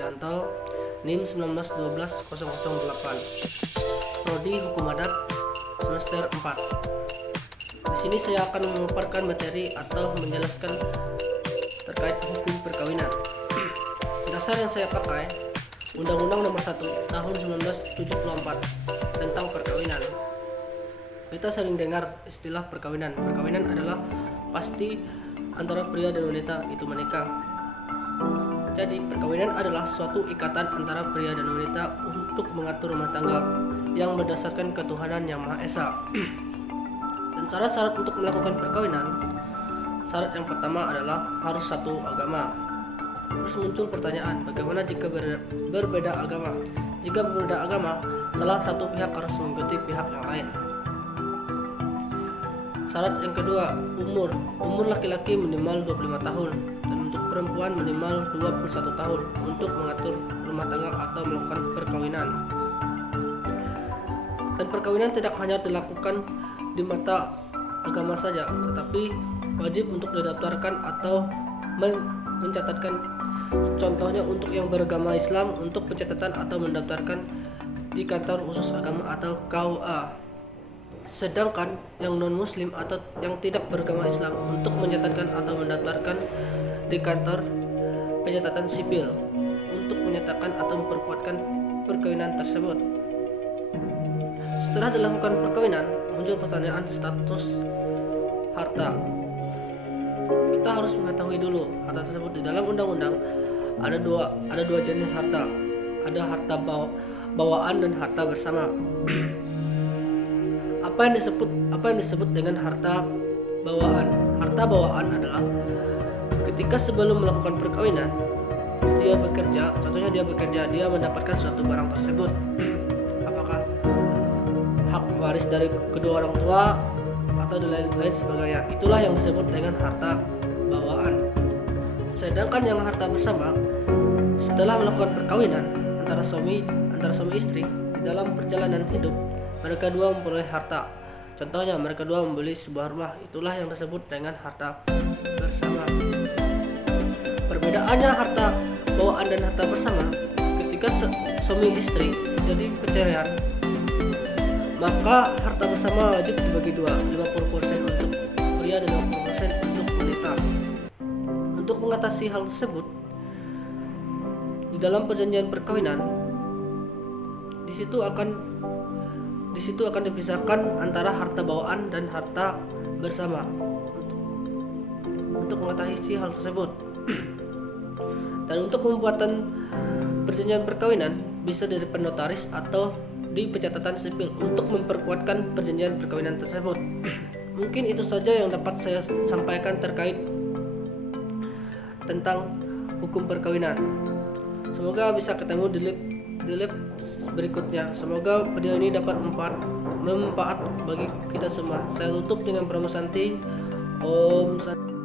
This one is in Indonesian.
Hardianto, NIM 1912008, Prodi Hukum Adat semester 4. Di sini saya akan memaparkan materi atau menjelaskan terkait hukum perkawinan. Dasar yang saya pakai Undang-Undang Nomor 1 Tahun 1974 tentang perkawinan. Kita sering dengar istilah perkawinan. Perkawinan adalah pasti antara pria dan wanita itu menikah. Jadi perkawinan adalah suatu ikatan antara pria dan wanita untuk mengatur rumah tangga yang berdasarkan ketuhanan Yang Maha Esa. Dan syarat-syarat untuk melakukan perkawinan, syarat yang pertama adalah harus satu agama. Terus muncul pertanyaan, bagaimana jika berbeda agama? Jika berbeda agama, salah satu pihak harus mengikuti pihak yang lain. Syarat yang kedua, umur. Umur laki-laki minimal 25 tahun dan untuk perempuan minimal 21 tahun untuk mengatur rumah tangga atau melakukan perkawinan. Dan perkawinan tidak hanya dilakukan di mata agama saja, tetapi wajib untuk didaftarkan atau mencatatkan. Contohnya untuk yang beragama Islam untuk pencatatan atau mendaftarkan di kantor khusus agama atau KUA. Sedangkan yang non-muslim atau yang tidak beragama Islam untuk mencatatkan atau mendaftarkan di kantor pencatatan sipil untuk menyatakan atau memperkuatkan perkawinan tersebut. Setelah dilakukan perkawinan, muncul pertanyaan status harta. Kita harus mengetahui dulu harta tersebut. Di dalam undang-undang ada dua jenis harta. Ada harta bawaan dan harta bersama. Apa yang disebut dengan harta bawaan? Harta bawaan adalah ketika sebelum melakukan perkawinan dia bekerja, contohnya dia mendapatkan suatu barang tersebut. Apakah hak waris dari kedua orang tua atau lain sebagainya. Itulah yang disebut dengan harta bawaan. Sedangkan yang harta bersama, setelah melakukan perkawinan antara suami istri di dalam perjalanan hidup, mereka dua memperoleh harta. Contohnya mereka dua membeli sebuah rumah. Itulah yang disebut dengan harta bersama. Perbedaannya harta bawaan dan harta bersama, ketika suami istri terjadi perceraian, maka harta bersama wajib dibagi dua, 50% untuk pria dan 50% untuk wanita. Untuk mengatasi hal tersebut, di dalam perjanjian perkawinan, di situ akan dipisahkan antara harta bawaan dan harta bersama untuk mengatasi hal tersebut. Dan untuk pembuatan perjanjian perkawinan bisa dari penotaris atau di pencatatan sipil untuk memperkuatkan perjanjian perkawinan tersebut. Mungkin itu saja yang dapat saya sampaikan terkait tentang hukum perkawinan. Semoga bisa ketemu di lab berikutnya. Semoga video ini dapat bermanfaat bagi kita semua. Saya tutup dengan Pramusanti. Om Santi.